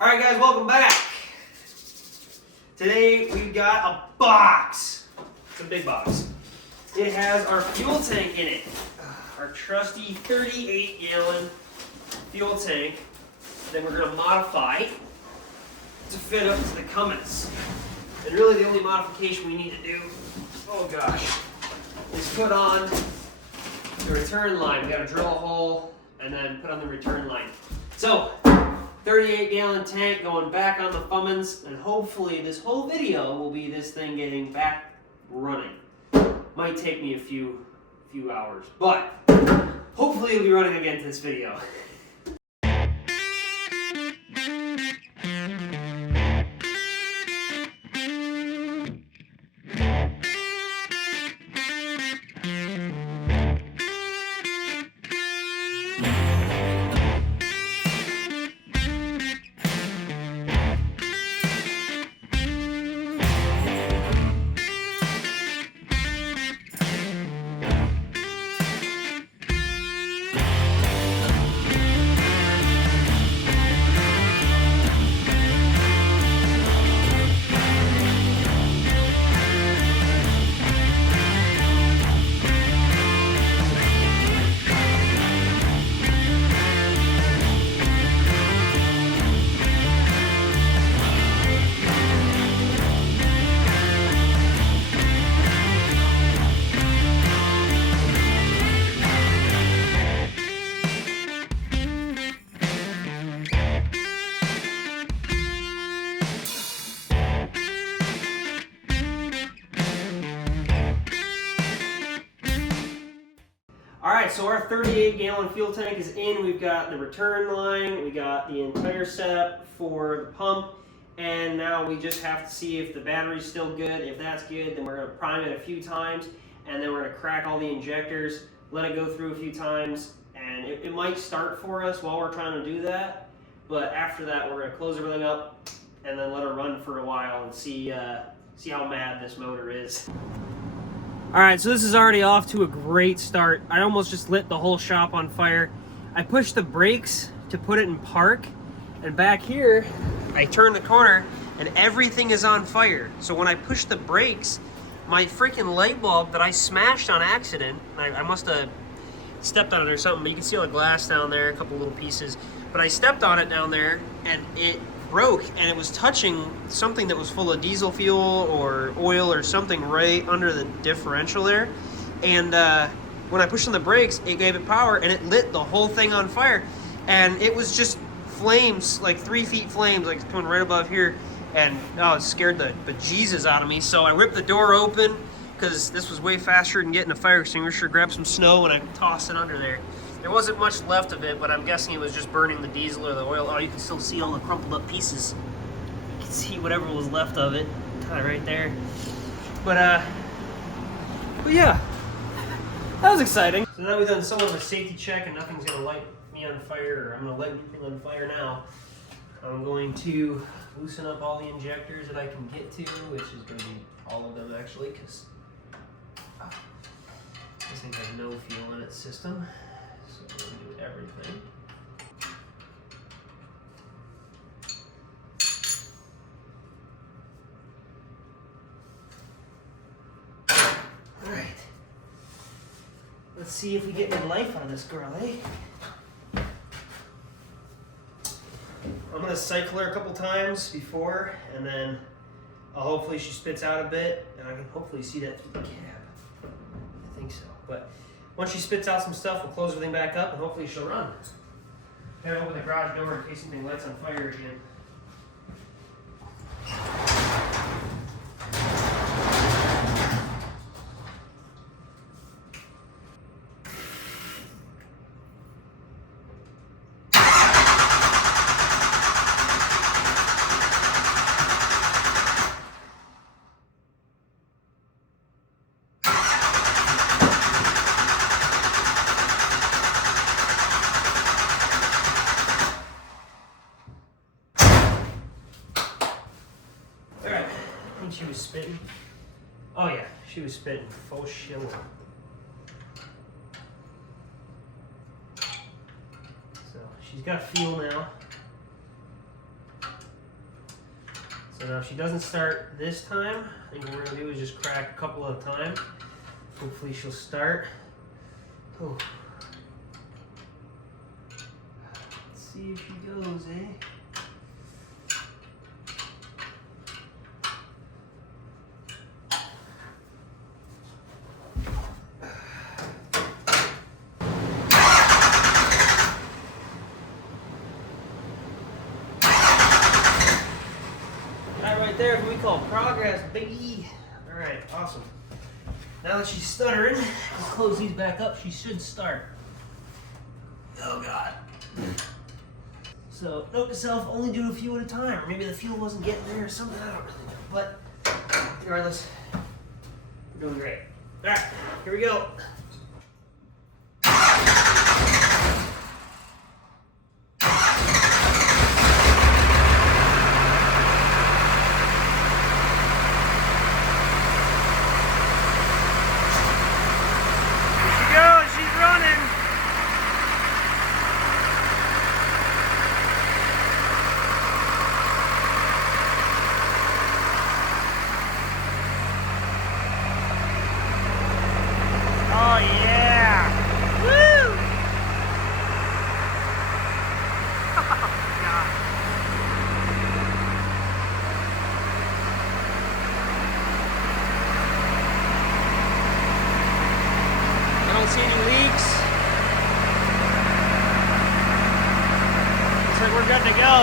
Alright guys, welcome back. Today we've got a box. It's a big box. It has our fuel tank in it. Our trusty 38-gallon fuel tank that we're going to modify to fit up to the Fummins. And really the only modification we need to do, oh gosh, is put on the return line. We got to drill a hole and then put on the return line. So, 38-gallon tank going back on the Fummins, and hopefully this whole video will be this thing getting back running. Might take me a few hours, but hopefully it'll be running again to this video. Alright, so our 38-gallon fuel tank is in. We've got the return line, we got the entire setup for the pump, and now we just have to see if the battery's still good. If that's good, then we're going to prime it a few times, and then we're going to crack all the injectors, let it go through a few times, and it might start for us while we're trying to do that, but after that we're going to close everything up and then let it run for a while and see how mad this motor is. Alright, so this is already off to a great start. I almost just lit the whole shop on fire. I pushed the brakes to put it in park, and back here, I turned the corner and everything is on fire. So when I pushed the brakes, my freaking light bulb that I smashed on accident, I must have stepped on it or something, but you can see all the glass down there, a couple little pieces. But I stepped on it down there and it broke, and it was touching something that was full of diesel fuel or oil or something right under the differential there. And when I pushed on the brakes, it gave it power and it lit the whole thing on fire. And it was just flames, like 3 feet flames, like coming right above here. And oh, it scared the bejesus out of me. So I ripped the door open because this was way faster than getting a fire extinguisher. Grabbed some snow and I tossed it under there. There wasn't much left of it, but I'm guessing it was just burning the diesel or the oil. Oh, you can still see all the crumpled up pieces. You can see whatever was left of it, kind of right there. But yeah, that was exciting. So now we've done somewhat of a safety check and nothing's gonna light me on fire, or I'm gonna light anything on fire now. I'm going to loosen up all the injectors that I can get to, which is gonna be all of them actually, because this thing has no fuel in its system. So we're going to do everything. Alright. Let's see if we get any life out of this girl, eh? I'm going to cycle her a couple times before, and then hopefully she spits out a bit, and I can hopefully see that through the cab. I think so. But once she spits out some stuff, we'll close everything back up and hopefully she'll run. Gotta open the garage door in case something lights on fire again. She was spitting. Oh yeah, she was spitting full shit. So she's got fuel now. So now if she doesn't start this time, I think what we're gonna do is just crack a couple at a time. Hopefully she'll start. Oh. Let's see if she goes, eh? That right there is what we call progress, baby. All right, awesome. Now that she's stuttering, let's close these back up. She should start. Oh God. So note to self, only do a few at a time. Or maybe the fuel wasn't getting there or something, I don't really know. But regardless, we're doing great. All right, here we go. Oh yeah! Woo! Oh God. I don't see any leaks. Looks like we're good to go.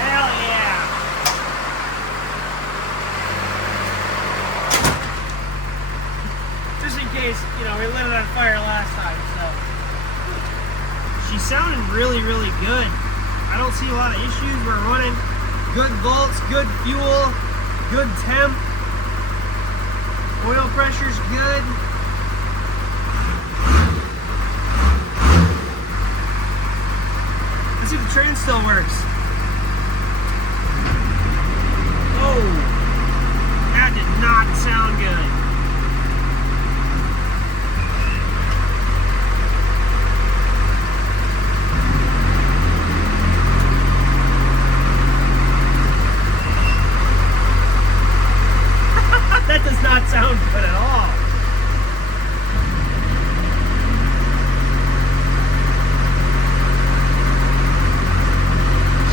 Hell yeah! Just in case, you know, we lit it on fire last time, so. She's sounding really, really good. I don't see a lot of issues. We're running good volts, good fuel, good temp. Oil pressure's good. Let's see if the train still works. Oh, that did not sound good. That does not sound good at all.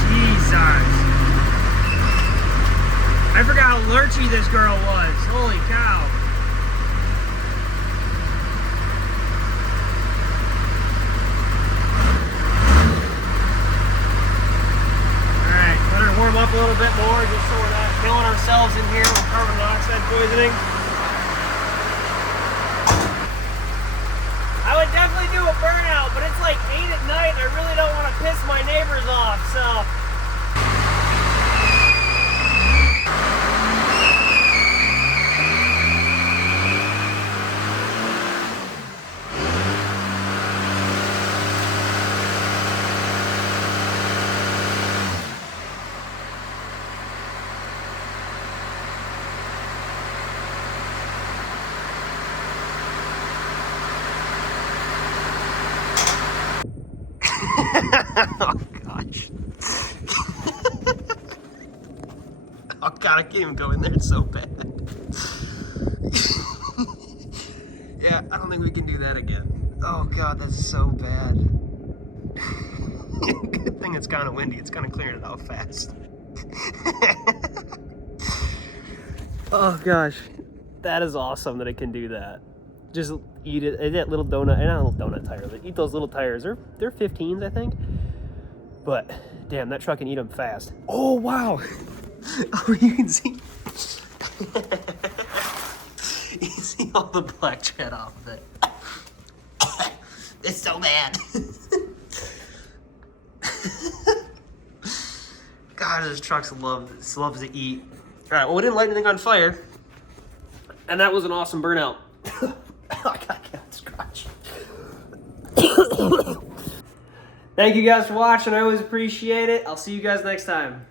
Jesus. I forgot how lurchy this girl was. Holy cow. Alright, let her warm up a little bit more just so we're not killing ourselves in here with carbon monoxide poisoning. I would definitely do a burnout, but it's like 8 at night and I really don't want to piss my neighbors off, so. Oh gosh. Oh God, I can't even go in there, it's so bad. Yeah, I don't think we can do that again. Oh God, that's so bad. Good thing it's kind of windy, it's kind of clearing it out fast. Oh gosh, that is awesome that it can do that. Just eat it, that little donut, not a little donut tire, but eat those little tires. They're 15s, I think. But damn, that truck can eat them fast. Oh wow! Oh, you can see. You see all the black tread off of it. It's so bad. God, this truck loves to eat. All right, well, we didn't light anything on fire, and that was an awesome burnout. I can't scratch. Thank you guys for watching. I always appreciate it. I'll see you guys next time.